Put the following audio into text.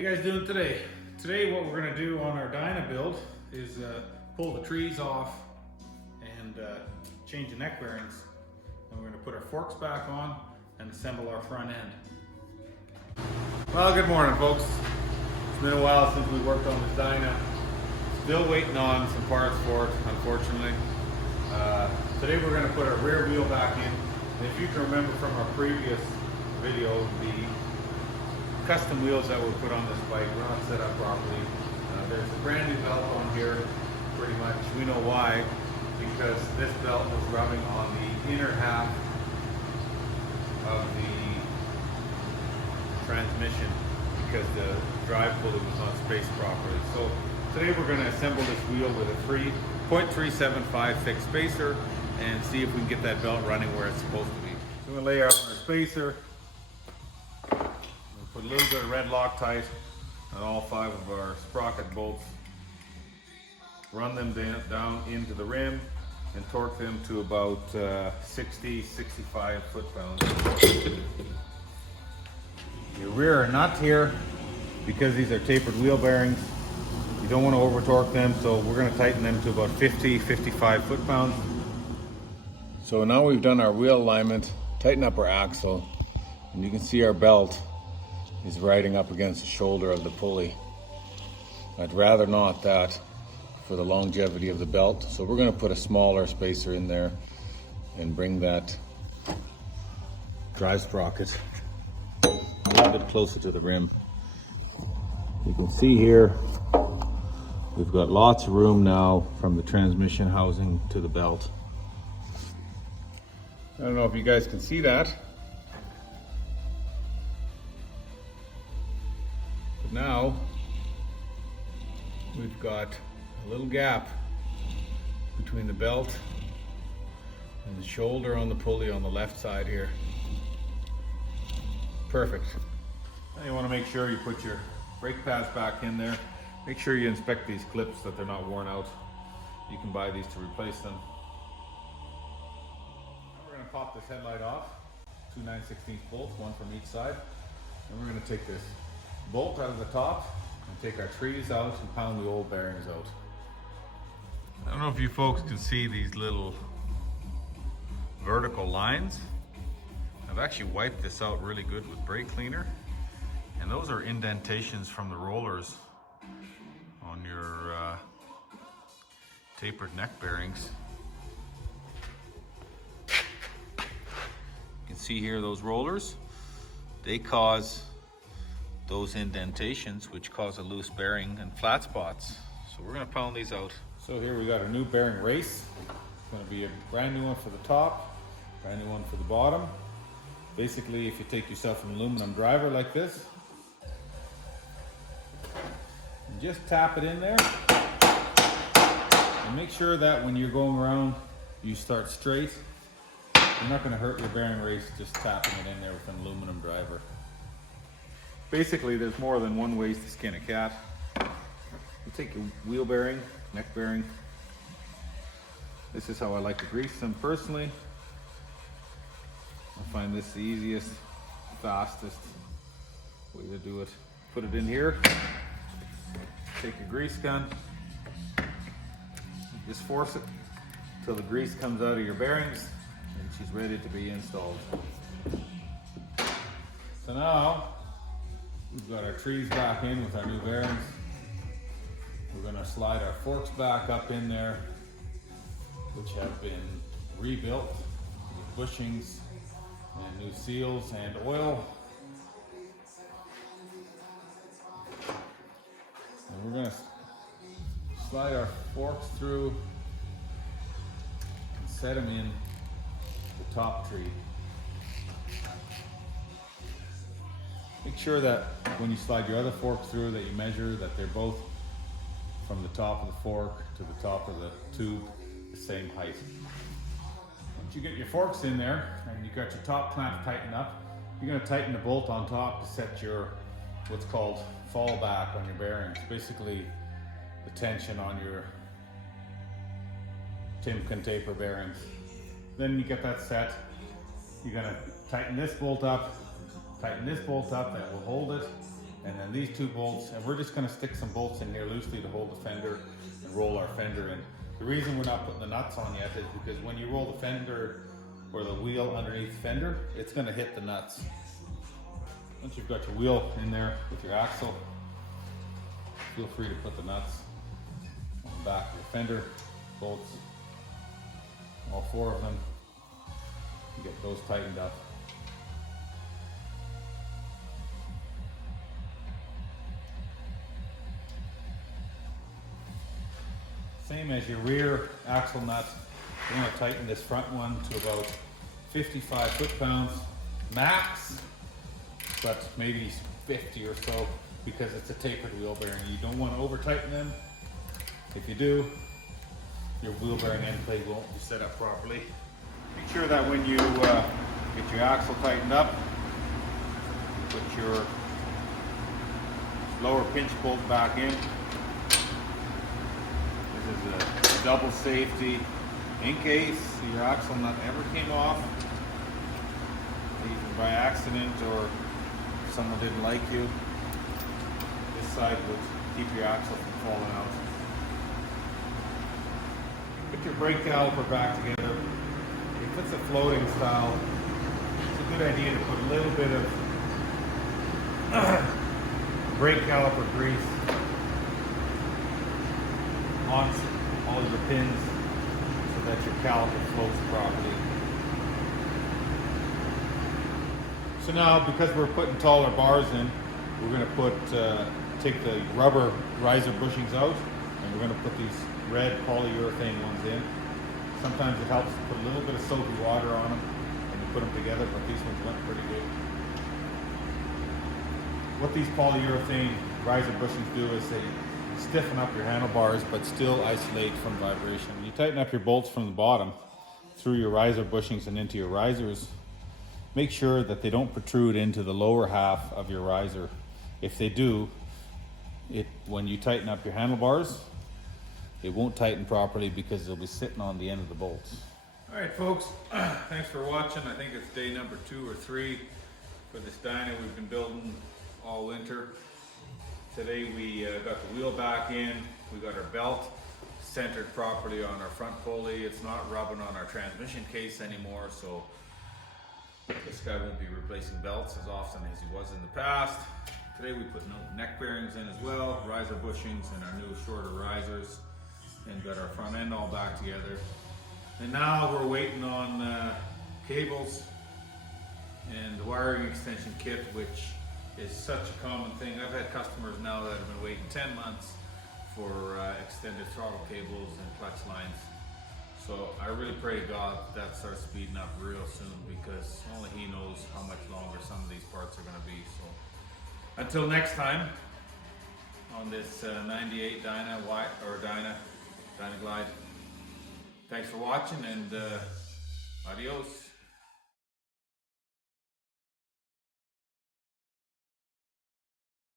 How you guys doing today? Today what we're going to do on our Dyna build is pull the trees off and change the neck bearings. And we're going to put our forks back on and assemble our front end. Well, good morning folks. It's been a while since we worked on this Dyna. Still waiting on some parts for it, unfortunately. Today we're going to put our rear wheel back in. And if you can remember from our previous video, the custom wheels that were put on this bike were not set up properly. There's a brand new belt on here, pretty much. We know why, because this belt was rubbing on the inner half of the transmission because the drive pulley was not spaced properly. So today we're going to assemble this wheel with a 0.375 fixed spacer and see if we can get that belt running where it's supposed to be. So we're going to lay out our spacer. Put a little bit of red Loctite on all 5 of our sprocket bolts. Run them down into the rim and torque them to about 60-65 foot-pounds. Your rear nut here, because these are tapered wheel bearings, you don't want to over torque them, so we're going to tighten them to about 50-55 foot-pounds. So now we've done our wheel alignment, tighten up our axle, and you can see our belt is riding up against the shoulder of the pulley. I'd rather not that for the longevity of the belt, so we're going to put a smaller spacer in there and bring that drive sprocket a little bit closer to the rim. You can see here we've got lots of room now from the transmission housing to the belt. I don't know if you guys can see that. Now we've got a little gap between the belt and the shoulder on the pulley on the left side here. Perfect. Now you want to make sure you put your brake pads back in there. Make sure you inspect these clips that they're not worn out. You can buy these to replace them. Now we're going to pop this headlight off. 2 9/16 bolts, one from each side. And we're going to take this bolt out of the top and take our trees out and pound the old bearings out. I don't know if you folks can see these little vertical lines. I've actually wiped this out really good with brake cleaner, and those are indentations from the rollers on your tapered neck bearings. You can see here those rollers, they cause those indentations, which cause a loose bearing and flat spots. So we're going to pound these out. So here we got a new bearing race. It's going to be a brand new one for the top, brand new one for the bottom. Basically, if you take yourself an aluminum driver like this, and just tap it in there, and make sure that when you're going around, you start straight. You're not going to hurt your bearing race just tapping it in there with an aluminum driver. Basically, there's more than one way to skin a cat. You take your wheel bearing, neck bearing. This is how I like to grease them personally. I find this the easiest, fastest way to do it. Put it in here. Take your grease gun. Just force it till the grease comes out of your bearings and she's ready to be installed. So now, we've got our trees back in with our new bearings. We're going to slide our forks back up in there, which have been rebuilt with bushings and new seals and oil. And we're going to slide our forks through and set them in the top tree. Make sure that when you slide your other forks through that you measure that they're both from the top of the fork to the top of the tube the same height. Once you get your forks in there and you got your top clamp tightened up, you're going to tighten the bolt on top to set your what's called fallback on your bearings. Basically the tension on your Timken taper bearings. Then you get that set, you're going to tighten this bolt up, that will hold it, And then these 2 bolts, and we're just going to stick some bolts in here loosely to hold the fender and roll our fender in. The reason we're not putting the nuts on yet is because when you roll the fender or the wheel underneath the fender, it's going to hit the nuts. Once you've got your wheel in there with your axle, feel free to put the nuts on the back of your fender bolts, all 4 of them, and get those tightened up. Same as your rear axle nuts, you're going to tighten this front one to about 55 foot-pounds max, but maybe 50 or so, because it's a tapered wheel bearing. You don't want to over tighten them. If you do, your wheel bearing end plate won't be set up properly. Make sure that when you get your axle tightened up, put your lower pinch bolt back in. This is a double safety in case your axle nut ever came off, even by accident, or someone didn't like you. This side would keep your axle from falling out. Put your brake caliper back together. If it's a floating style, it's a good idea to put a little bit of brake caliper grease on all your pins so that your caliper floats properly. So now, because we're putting taller bars in, we're going to take the rubber riser bushings out, and we're going to put these red polyurethane ones in. Sometimes it helps to put a little bit of soapy water on them and you put them together, but these ones went pretty good. What these polyurethane riser bushings do is they stiffen up your handlebars but still isolate from vibration. When you tighten up your bolts from the bottom through your riser bushings and into your risers, make sure that they don't protrude into the lower half of your riser. If they do, when you tighten up your handlebars, it won't tighten properly because they'll be sitting on the end of the bolts. All right, folks, thanks for watching. I think it's day number 2 or 3 for this Dyna we've been building all winter. Today we got the wheel back in. We got our belt centered properly on our front pulley. It's not rubbing on our transmission case anymore, so this guy won't be replacing belts as often as he was in the past. Today we put neck bearings in as well, riser bushings and our new shorter risers, and got our front end all back together. And now we're waiting on cables and the wiring extension kit, which is such a common thing. I've had customers now that have been waiting 10 months for extended throttle cables and clutch lines. So I really pray to God that starts speeding up real soon, because only He knows how much longer some of these parts are going to be. So until next time on this 98 Dyna Glide. Thanks for watching, and adios.